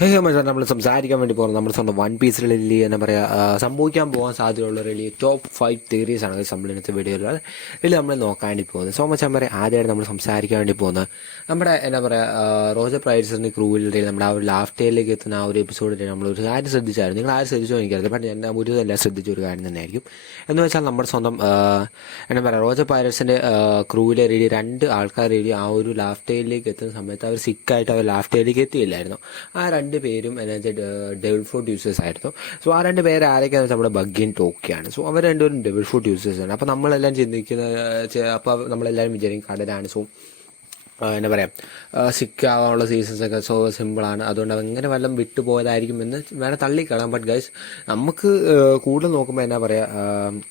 മച്ചാൻ നമ്മൾ സംസാരിക്കാൻ വേണ്ടി പോകുന്നത് നമ്മുടെ സ്വന്തം വൺ പീസ് റിലി എന്താ പറയുക സംഭവിക്കാൻ പോകാൻ സാധ്യതയുള്ള റിലി ടോപ്പ് 5 തിയറീസ് ആണ് നമ്മൾ ഇന്നത്തെ വീഡിയോയിൽ ഇതിൽ നമ്മൾ നോക്കാൻ വേണ്ടി പോകുന്നത്. സോ മച്ചാൻ പറയാം ആദ്യമായിട്ട് നമ്മൾ സംസാരിക്കാൻ വേണ്ടി പോകുന്നത് നമ്മുടെ എന്താ പറയുക റോജർ പ്രൈഡ്സിൻ്റെ ക്രൂവിൽ നമ്മുടെ ആ ഒരു ലാസ്റ്റ് ഡേയിലേക്ക് എത്തുന്ന ആ ഒരു എപ്പിസോഡിൽ നമ്മൾ ഒരു കാര്യം ശ്രദ്ധിച്ചായിരുന്നു. നിങ്ങൾ ആരും ശ്രദ്ധിച്ചോ എനിക്കറിയില്ല, ബട്ട് ഞാൻ ഒരു എല്ലാം ശ്രദ്ധിച്ച ഒരു കാര്യം തന്നെയായിരിക്കും. എന്ന് വെച്ചാൽ നമ്മുടെ സ്വന്തം എന്താ പറയുക റോജർ പൈററ്റ്സിൻ്റെ ക്രൂവിലെ റെഡി 2 ആൾക്കാർ റെഡി ആ ഒരു ലാസ്റ്റ് ഡേയിലേക്ക് എത്തുന്ന സമയത്ത് അവർ സിക്കായിട്ട് അവർ ലാസ്റ്റ് ഡേയിലേക്ക് എത്തിയില്ലായിരുന്നു. ആ 2 പേരും ഡെവിൾ ഫ്രൂട്ട് യൂസേഴ്സ് ആയിരുന്നു. സോ ആ 2 പേര് ആരൊക്കെയാണെന്ന് വെച്ചാൽ നമ്മുടെ ബഗ്ഗിൻ ടോക്കിയാണ്. സോ അവർ രണ്ടുപേരും ഡെവിൾ ഫ്രൂട്ട് യൂസേഴ്സ് ആണ്. അപ്പോൾ നമ്മളെല്ലാം ചിന്തിക്കുന്ന അപ്പോൾ നമ്മളെല്ലാവരും വിചാരിക്കും കടലാണ്. സോ എന്താ പറയുക സിക്കാവാനുള്ള സീസൺസ് ഒക്കെ സോ സിമ്പിളാണ്, അതുകൊണ്ട് അങ്ങനെ വല്ലതും വിട്ടുപോയതായിരിക്കും എന്ന് വേണം തള്ളിക്കളാം. ബട്ട് ഗൈസ് നമുക്ക് കൂടുതൽ നോക്കുമ്പോൾ എന്താ പറയുക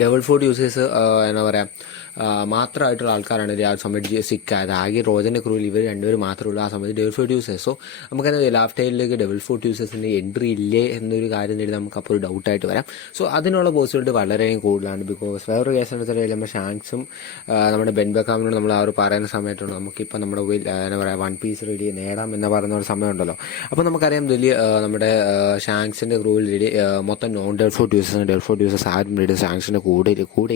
ഡെവിൾ ഫ്രൂട്ട് യൂസേഴ്സ് എന്താ പറയുക മാത്രമായിട്ടുള്ള ആൾക്കാരാണ് ആ സമയത്ത് സിക്കായത്. ആകെ റോജൻ്റെ ക്രൂവിൽ ഇവർ 2 പേര് മാത്രമേ ഉള്ളൂ ആ സമയത്ത് ഡെവിൾ ഫ്രൂട്ട് യൂസേഴ്സ്. സോ നമുക്കത് ലാസ്റ്റ് ടൈമിലേക്ക് ഡെവിൾ ഫ്രൂട്ട് യൂസേഴ്സിൻ്റെ എൻട്രി ഇല്ലേ എന്നൊരു കാര്യം നേടി നമുക്ക് അപ്പോൾ ഒരു ഡൗട്ടായിട്ട് വരാം. സോ അതിനുള്ള പോസിബിലിറ്റി വളരെയും കൂടുതലാണ്. ബിക്കോസ് വേറൊരു കേസ് എന്ന് വെച്ചാൽ നമ്മുടെ ഷാങ്ക്സും നമ്മുടെ ബെൻ ബെക്കാമിനോട് നമ്മൾ ആ ഒരു പറയുന്ന സമയത്തുണ്ട് നമുക്കിപ്പോൾ നമ്മുടെ എന്താ പറയുക വൺ പീസ് റെഡി നേടാം എന്ന് പറയുന്ന ഒരു സമയമുണ്ടല്ലോ. അപ്പോൾ നമുക്കറിയാം വലിയ നമ്മുടെ ഷാങ്ക്സിൻ്റെ ക്രൂവിൽ റെഡി മൊത്തം non devil fruit users devil fruit users ആരും റെഡി ഷാങ്ക്സിൻ്റെ കൂടെ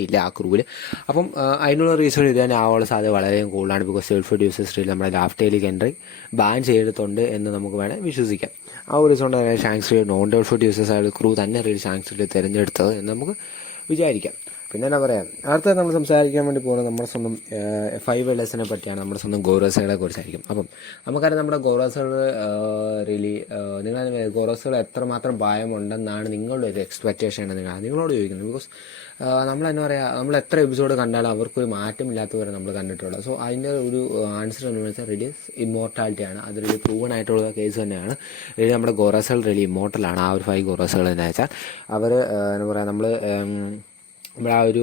ഇല്ല ആ ക്രൂവിൽ. അപ്പം അതിനുള്ള റീസൺ ഇത് തന്നെ ആവാനുള്ള സാധ്യത വളരെയും കൂടുതലാണ്. ബിക്കോസ് ഡെവിൾ ഫ്രൂട്ട് യൂസേഴ്സ് നമ്മുടെ ലാസ്റ്റ് ഡേയിലേക്ക് എൻട്രി ബാൻ ചെയ്തിട്ടുണ്ട് എന്ന് നമുക്ക് വേണേൽ വിശ്വസിക്കാം. ആ ഒരു റീസൺ കൊണ്ട് Shanks non devil fruit users ആയ ക്രൂ തന്നെ റെഡി ഷാങ്ക്സിൽ തിരഞ്ഞെടുത്തത് എന്ന് നമുക്ക് വിചാരിക്കാം. പിന്നെ എന്താ പറയുക അടുത്ത നമ്മൾ സംസാരിക്കാൻ വേണ്ടി പോകുന്നത് നമ്മുടെ സ്വന്തം 5 വെള്ളേഴ്സിനെ പറ്റിയാണ്, നമ്മുടെ സ്വന്തം ഗോറസുകളെ കുറിച്ചായിരിക്കും. അപ്പം നമുക്കറിയാം നമ്മുടെ ഗോറസുകൾ റിയലി നിങ്ങൾ ഗോറസുകൾ എത്രമാത്രം ഭയമുണ്ടെന്നാണ് നിങ്ങളുടെ ഒരു എക്സ്പെക്റ്റേഷൻ നിങ്ങളോട് ചോദിക്കുന്നത്. ബിക്കോസ് നമ്മൾ എന്താ പറയുക നമ്മൾ എത്ര എപ്പിസോഡ് കണ്ടാലും അവർക്കൊരു മാറ്റമില്ലാത്തവരെ നമ്മൾ കണ്ടിട്ടുള്ളത്. സോ അതിൻ്റെ ഒരു ആൻസർ എന്ന് വെച്ചാൽ റിലി ഇമ്മോർട്ടാലിറ്റിയാണ്. അത് റിലി പ്രൂവൺ ആയിട്ടുള്ള കേസ് തന്നെയാണ്. റിലി നമ്മുടെ ഗോറസുകൾ റിലി ഇമ്മോർട്ടലാണ്. ആ ഒരു 5 ഗോറസുകൾ എന്ന് വെച്ചാൽ അവർ എന്താ പറയുക നമ്മുടെ ആ ഒരു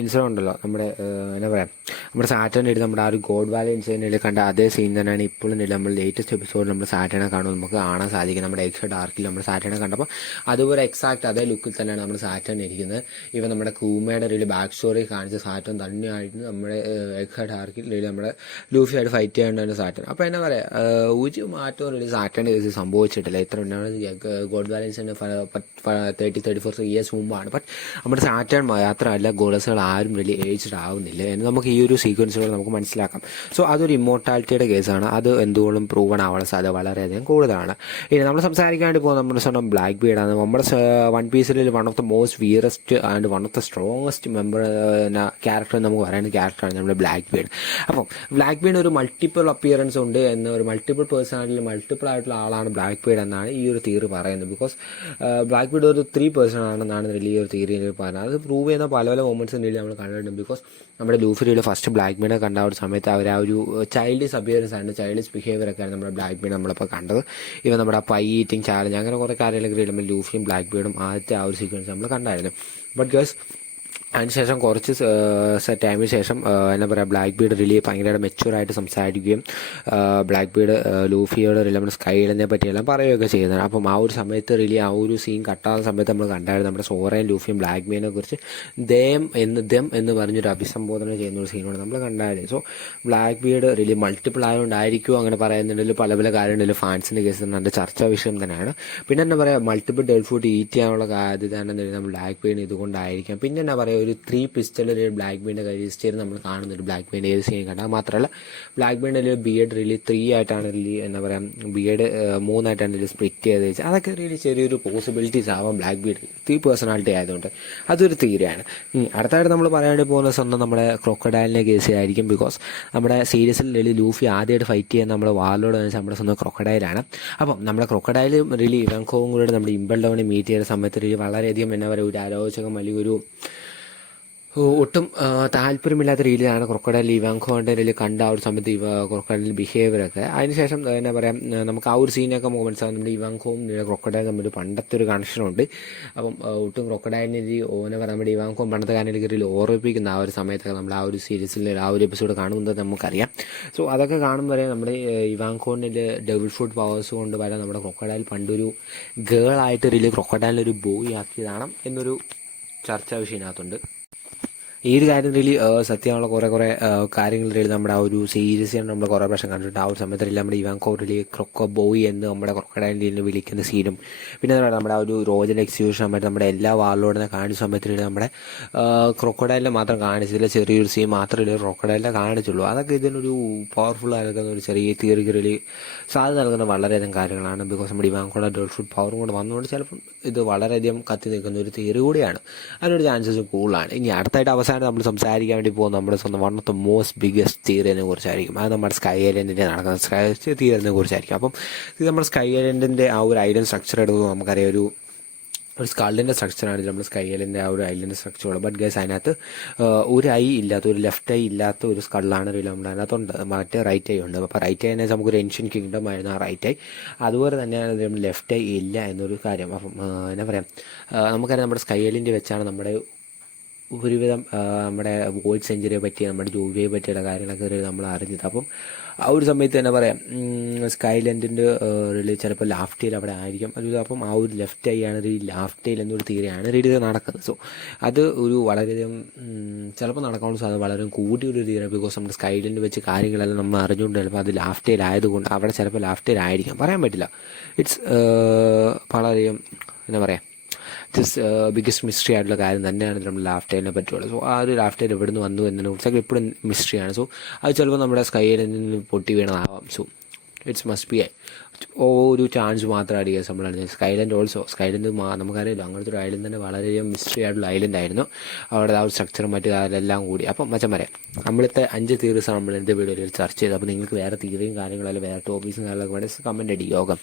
ഇൻസിഡൻ്റ് ഉണ്ടല്ലോ നമ്മുടെ എന്താ പറയുക നമ്മുടെ സാറ്റേൺ ഇട്ട് നമ്മുടെ ആ ഒരു ഗോഡ് വാലി ഇൻസിഡൻറ്റിൽ കണ്ട അതേ സീൻ തന്നെയാണ് ഇപ്പോഴും നമ്മൾ ലേറ്റസ്റ്റ് എപ്പിസോഡിൽ നമ്മൾ സാറ്റേണെ കാണുമ്പോൾ നമുക്ക് കാണാൻ സാധിക്കും. നമ്മുടെ എക്സ് ആർക്കിൽ നമ്മൾ സാറ്റേണെ കണ്ടപ്പോൾ അതുപോലെ എക്സാക്ട് അതേ ലുക്കിൽ തന്നെയാണ് നമ്മൾ സാറ്റേൺ ഇരിക്കുന്നത്. ഇവൻ നമ്മുടെ കൂമയുടെ ഒരു ബാക്ക് സ്റ്റോറി കാണിച്ച സാറ്റേൺ തന്നെയായിട്ട് നമ്മുടെ എക്സ് ആർക്കിൽ നമ്മുടെ ലൂഫിയായിട്ട് ഫൈറ്റ് ചെയ്യേണ്ടതാണ് സാറ്റേൺ. അപ്പോൾ എന്താ പറയുക ഒരു മാറ്റവും ഒരു സാറ്റേണിൻ്റെ കേസ് സംഭവിച്ചിട്ടില്ല. ഇത്ര ഗോഡ് വാലൻസിൻ്റെ 34 ഇയേഴ്സ് മുമ്പാണ്. ബട്ട് നമ്മുടെ സാറ്റേൺ മാത്രമല്ല ഗോളസുകൾ ആരും വലിയ ഏജ്ഡ് ആവുന്നില്ല എന്ന് നമുക്ക് ഈ ഒരു സീക്വൻസിലൂടെ നമുക്ക് മനസ്സിലാക്കാം. സോ അതൊരു ഇമ്മോർട്ടാലിറ്റിയുടെ കേസാണ്. അത് എന്തുകൊണ്ടും പ്രൂവൺ ആവാനുള്ള സാധ്യത വളരെയധികം കൂടുതലാണ്. ഇനി നമ്മൾ സംസാരിക്കാൻ വേണ്ടി പോകുന്നത് നമ്മുടെ സ്വന്തം ബ്ലാക്ക് ബീഡാണ്. നമ്മുടെ വൺ പീസിൽ one of the most weirdest and one of the strongest character നമുക്ക് പറയുന്ന ക്യാരക്ടറാണ് നമ്മുടെ ബ്ലാക്ക് ബീഡ്. അപ്പം ബ്ലാക്ക് ബീഡ് ഒരു മൾട്ടിപ്പിൾ അപ്പിയറൻസ് ഉണ്ട് എന്ന് ഒരു മൾട്ടിപ്പിൾ പേഴ്സണാലിറ്റി മൾട്ടിപ്പിൾ ആയിട്ടുള്ള ആളാണ് ബ്ലാക്ക് ബീഡ് എന്നാണ് ഈ ഒരു തിയറി പറയുന്നത്. ബിക്കോസ് ബ്ലാക്ക് ബീഡ് ഒരു 3 പേഴ്സൺ ആണെന്നാണ് ഈ ഒരു തിയറി പറയുന്നത്. അത് പ്രൂവ് ചെയ്യുന്ന പല പല മൊമെൻറ്റ്സ് നമ്മൾ കണ്ടിട്ടുണ്ട്. ബിക്കോസ് നമ്മുടെ ലൂഫിയുടെ ഫസ്റ്റ് ബ്ലാക്ക് ബീഡിനെ കണ്ട ഒരു സമയത്ത് അവർ ആ ഒരു ചൈൽഡിഷ് അപ്പിയറൻസ് ആണ്, ചൈൽഡിഷ് ബിഹേവിയർ ഒക്കെയാണ് നമ്മുടെ ബ്ലാക്ക് ബീഡ് നമ്മളിപ്പോൾ കണ്ടത്. ഇവ നമ്മുടെ പൈ ഈറ്റിംഗ് ചാലഞ്ച് അങ്ങനെ കുറേ കാര്യങ്ങളൊക്കെ നമ്മൾ ലൂഫിയും ബ്ലാക്ക് ബീഡും ആദ്യത്തെ ആ ഒരു സീക്വൻസ് നമ്മൾ കണ്ടായിരുന്നു. ബട്ട് ഗേഴ്സ് അതിനുശേഷം കുറച്ച് ടൈമിന് ശേഷം എന്താ പറയുക ബ്ലാക്ക് ബീഡ് റിലി ഭയങ്കരമായിട്ട് മെച്യൂറായിട്ട് സംസാരിക്കുകയും ബ്ലാക്ക് ബീഡ് ലൂഫിയോട് റിലി നമ്മുടെ സ്കൈലിനെ പറ്റിയെല്ലാം പറയുകയൊക്കെ ചെയ്യുന്നത്. അപ്പം ആ ഒരു സമയത്ത് റിലി ആ ഒരു സീൻ കട്ടാകുന്ന സമയത്ത് നമ്മൾ കണ്ടായിരുന്നു നമ്മുടെ സോറയും ലൂഫിയും ബ്ലാക്ക് ബീഡിനെ കുറിച്ച് ദം എന്ന് പറഞ്ഞൊരു അഭിസംബോധന ചെയ്യുന്ന ഒരു സീനോട് നമ്മൾ കണ്ടായിരുന്നു. So Blackbeard really multiple ആയതുകൊണ്ടായിരിക്കും അങ്ങനെ പറയുന്നുണ്ടെങ്കിൽ പല പല കാര്യങ്ങളിലും ഫാൻസിൻ്റെ കേസ് നല്ല ചർച്ചാ വിഷയം തന്നെയാണ്. പിന്നെ എന്താ പറയുക മൾട്ടിപ്പിൾ ഡെഡ് ഫുഡ് ഈറ്റ് ചെയ്യാനുള്ള സാധ്യതയാണെന്ന് നമ്മൾ ബ്ലാക്ക് ബീഡിന് ഇതുകൊണ്ടായിരിക്കാം. പിന്നെ എന്താ പറയുക ഒരു 3 പിസ്റ്റൽ ഒരു ബ്ലാക്ക് ബീഡിൻ്റെ കൈസ്റ്റേര് നമ്മൾ കാണുന്നുണ്ട് ബ്ലാക്ക് ബീഡിൻ്റെ ഏത് സീൻ കണ്ടാൽ. മാത്രമല്ല ബ്ലാക്ക് ബീഡിൻ്റെ ബിയഡ് റിലി 3 ആയിട്ടാണ് റിലി എന്താ പറയുക ബിയഡ് 3 ആയിട്ടാണ് റിലി സ്പ്ലിറ്റ് ചെയ്ത് വെച്ചാൽ അതൊക്കെ റിലി ചെറിയൊരു പോസിബിലിറ്റീസ് ആവാം ബ്ലാക്ക് ബീഡ് 3 പേഴ്സണാലിറ്റി ആയതുകൊണ്ട്. അതൊരു തീരെയാണ്. അടുത്തായിട്ട് നമ്മൾ പറയാണ്ട് പോകുന്ന സ്വന്തം നമ്മുടെ ക്രൊക്കഡൈലിനെ കേസ് ആയിരിക്കും. ബിക്കോസ് നമ്മുടെ സീരീസിൽ റിലി ലൂഫി ആദ്യമായിട്ട് ഫൈറ്റ് ചെയ്യാൻ നമ്മുടെ വാലോട് വെച്ചാൽ നമ്മുടെ സ്വന്തം ക്രൊക്കഡൈലാണ്. അപ്പം നമ്മുടെ ക്രൊക്കഡൈൽ റിലി ഇവൻകോവും കൂടെ നമ്മുടെ ഇമ്പൽഡോനെ മീറ്റ് ചെയ്യുന്ന സമയത്ത് റിലി വളരെയധികം എന്താ പറയുക ഒരു അരോചകം അല്ലെങ്കിൽ ഒരു ഒട്ടും താല്പര്യമില്ലാത്ത രീതിയിലാണ് ക്രൊക്കഡൈൽ ഇവാങ്കോൻ്റെ ഇതിൽ കണ്ട ആ ഒരു സമയത്ത് ക്രൊക്കഡൈൽ ബിഹേവിയറൊക്കെ. അതിനുശേഷം എന്താ പറയുക നമുക്ക് ആ ഒരു സീനൊക്കെ നമുക്ക് മനസ്സിലാകും നമ്മുടെ ഇവാങ്കോവും ക്രൊക്കഡൈൽ തമ്മിൽ പണ്ടത്തെ ഒരു കണക്ഷനുണ്ട്. അപ്പം ഒട്ടും ക്രൊക്കഡൈലിൻ്റെ ഓനെ പറയാൻ നമ്മുടെ ഇവാങ്കോവും പണ്ടത്തെ കാര്യത്തിൽ ഓർമ്മിപ്പിക്കുന്ന ആ ഒരു സമയത്തൊക്കെ നമ്മൾ ആ ഒരു സീരീസിൽ ആ ഒരു എപ്പിസോഡ് കാണുന്നത് നമുക്കറിയാം. സോ അതൊക്കെ കാണുമ്പോൾ വരെ നമ്മുടെ ഇവാങ്കോൻ്റെ ഡെവിൾ ഫുഡ് പവേഴ്സ് കൊണ്ട് വരെ നമ്മുടെ ക്രൊക്കഡൈൽ പണ്ടൊരു ഗേളായിട്ട് റിലി ക്രൊക്കഡൈലിനൊരു ബോയ് ആക്കിയതാണ് എന്നൊരു ചർച്ചാ വിഷയത്തിനകത്തുണ്ട്. ഈ ഒരു കാര്യം റിയലി സത്യമുള്ള കുറേ കാര്യങ്ങൾ റിയലി നമ്മുടെ ആ ഒരു സീരീസ് നമ്മൾ കുറേ പ്രാവശ്യം കണ്ടിട്ടുണ്ട്. ആ ഒരു സമയത്ത് റിയലി നമ്മുടെ ഇവാങ്കോവ് റിയലി ക്രൊക്കോ ബോയ് എന്ന് നമ്മുടെ ക്രൊക്കഡൈലിനെ വിളിക്കുന്ന സീനും പിന്നെ നമ്മുടെ ആ ഒരു റോജൻ എക്സിക്യൂഷൻ സമയത്ത് നമ്മുടെ എല്ലാ വാളിലോടെ കാണിച്ച സമയത്ത് റിയലി നമ്മുടെ ക്രൊക്കഡൈലിനെ മാത്രം കാണിച്ചില്ല, ചെറിയൊരു സീൻ മാത്രമേ ക്രൊക്കഡൈലിനെ കാണിച്ചുള്ളൂ. അതൊക്കെ ഇതിനൊരു പവർഫുൾ നൽകുന്ന ഒരു ചെറിയ തിയറിക്ക് റിയലി സാധ്യത നൽകുന്ന വളരെയധികം കാര്യങ്ങളാണ്. ബിക്കോസ് നമ്മുടെ ഇവാങ്കോയുടെ ഡോൾഫുൾ പവറും കൊണ്ട് വന്നുകൊണ്ട് ചിലപ്പം ഇത് വളരെയധികം കത്തി നിൽക്കുന്ന ഒരു തിയറി കൂടിയാണ്. അതിനൊരു ചാൻസസ് കൂടുതലാണ്. ഇനി അടുത്തായിട്ട് അവസാനം നമ്മൾ സംസാരിക്കാൻ വേണ്ടി പോകുന്നത് നമ്മുടെ സ്വന്തം one of the most biggest തിയറിനെ കുറിച്ചായിരിക്കും. അത് നമ്മുടെ സ്കൈ ഐലൻഡിൻ്റെ നടക്കുന്ന സ്കൈ തിയറിനെ കുറിച്ചായിരിക്കും. അപ്പം ഇത് നമ്മുടെ സ്കൈ ഐലൻഡിൻ്റെ ആ ഒരു ഐലൻഡ് സ്ട്രക്ചർ എടുക്കുമ്പോൾ നമുക്കറിയാം ഒരു സ്കള്ളിൻ്റെ സ്ട്രക്ചറാണ് നമ്മുടെ സ്കൈ ഐലൻഡിൻ്റെ ആ ഒരു ഐലൻഡ് സ്ട്രക്ചറുള്ളത്. ബട്ട് ഗൈസ് അതിനകത്ത് ഒരു ഐ ഇല്ലാത്ത, ഒരു ലെഫ്റ്റ് ഐ ഇല്ലാത്ത ഒരു സ്കള്ളാണ് റിയൽ നമ്മുടെ അതിനകത്തുണ്ട്. മറ്റേ റൈറ്റ് ഐ ഉണ്ട്. അപ്പോൾ റൈറ്റ് ഐ എന്നെ നമുക്കൊരു ഏൻഷ്യൻ കിങ്ഡം ആയിരുന്നു ആ റൈറ്റ് ഐ. അതുപോലെ തന്നെയാണ് ലെഫ്റ്റ് ഐ ഇല്ല എന്നൊരു കാര്യം. അപ്പം എന്നാ പറയാം, നമുക്കറിയാം നമ്മുടെ സ്കൈ ഐലൻഡ് വെച്ചാണ് നമ്മുടെ ഒരുവിധം നമ്മുടെ വോയിഡ് സെഞ്ചുറിയെ പറ്റി, നമ്മുടെ ജോവിയെ പറ്റിയുള്ള കാര്യങ്ങളൊക്കെ നമ്മൾ അറിഞ്ഞത്. അപ്പം ആ ഒരു സമയത്ത് തന്നെ പറയാം സ്കൈലൻഡിൻ്റെ റിലീ ചിലപ്പോൾ ലാഫ്റ്റയിൽ അവിടെ ആയിരിക്കും ഒരു. അപ്പം ആ ഒരു ലെഫ്റ്റ് ഐ ആണ് റീ ലാഫ്റ്റയിൽ എന്നൊരു തിയറിയാണ് റീഡ് നടക്കുന്നത്. സോ അത് ഒരു വളരെയധികം ചിലപ്പോൾ നടക്കാനുള്ള സാധ്യത വളരെ കൂടിയൊരു തിയറിയാണ്. ബിക്കോസ് നമ്മുടെ സ്കൈലൻഡ് വെച്ച് കാര്യങ്ങളെല്ലാം നമ്മൾ അറിഞ്ഞുകൊണ്ട് ചിലപ്പോൾ അത് ലാഫ്റ്റയിലായതുകൊണ്ട് അവിടെ ചിലപ്പോൾ ലാഫ്റ്റയിലായിരിക്കാം, പറയാൻ പറ്റില്ല. ഇറ്റ്സ് വളരെയധികം എന്താ പറയുക, ബിഗ്ഗസ്റ്റ് മിസ്റ്ററി ആയിട്ടുള്ള കാര്യം തന്നെയാണ് നമ്മൾ ലാഫ്റ്റൈലിനെ പറ്റിയുള്ളത്. സോ ആ ഒരു ലാഫ്റ്റൈൽ എവിടെ നിന്ന് വന്നു എന്നതിനെ കുറിച്ചൊക്കെ എപ്പോഴും മിസ്റ്ററിയാണ്. സോ അത് ചിലപ്പോൾ നമ്മുടെ സ്കൈയിൽ നിന്ന് പൊട്ടി വീണതാവാം. സോ ഇറ്റ്സ് മസ്റ്റ് ബി ഒരു ചാൻസ് മാത്രമാണ് ഈ സംഭവമാണ്. സ്കൈലൻഡ് ഓൾസോ സ്കൈലൻഡ് നമുക്കറിയാമല്ലോ, അങ്ങനത്തെ ഒരു ഐലൻഡ് തന്നെ വളരെയധികം മിസ്റ്ററി ആയിട്ടുള്ള ഐലൻഡ് ആയിരുന്നു. അവിടെ ആ ഒരു സ്ട്രക്ചറും മറ്റു കാര്യമെല്ലാം കൂടി. അപ്പം മച്ചം പറയാം, നമ്മളിത്തെ 5 തിയറീസാണ് നമ്മൾ എൻ്റെ വീഡിയോയിൽ ചർച്ച ചെയ്തത്. അപ്പോൾ നിങ്ങൾക്ക് വേറെ തിയറിയും കാര്യങ്ങളും അല്ലെങ്കിൽ വേറെ ടോപ്പിക്സും കാര്യങ്ങളൊക്കെ വേണ്ടി കമൻറ്റ് അടി യോഗം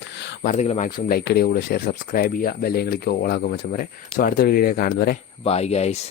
മറന്നില്ല. മാക്സിമം ലൈക്ക് അടിയോ കൂടെ ഷെയർ സബ്സ്ക്രൈബ് ചെയ്യുക, ബെല്ലൈക്കൻ ക്ലിക്ക് ഓളാക്കും മച്ചം പറയാം. സോ അടുത്തൊരു വീഡിയോ കാണുന്നവരെ ബൈ ഗൈസ്.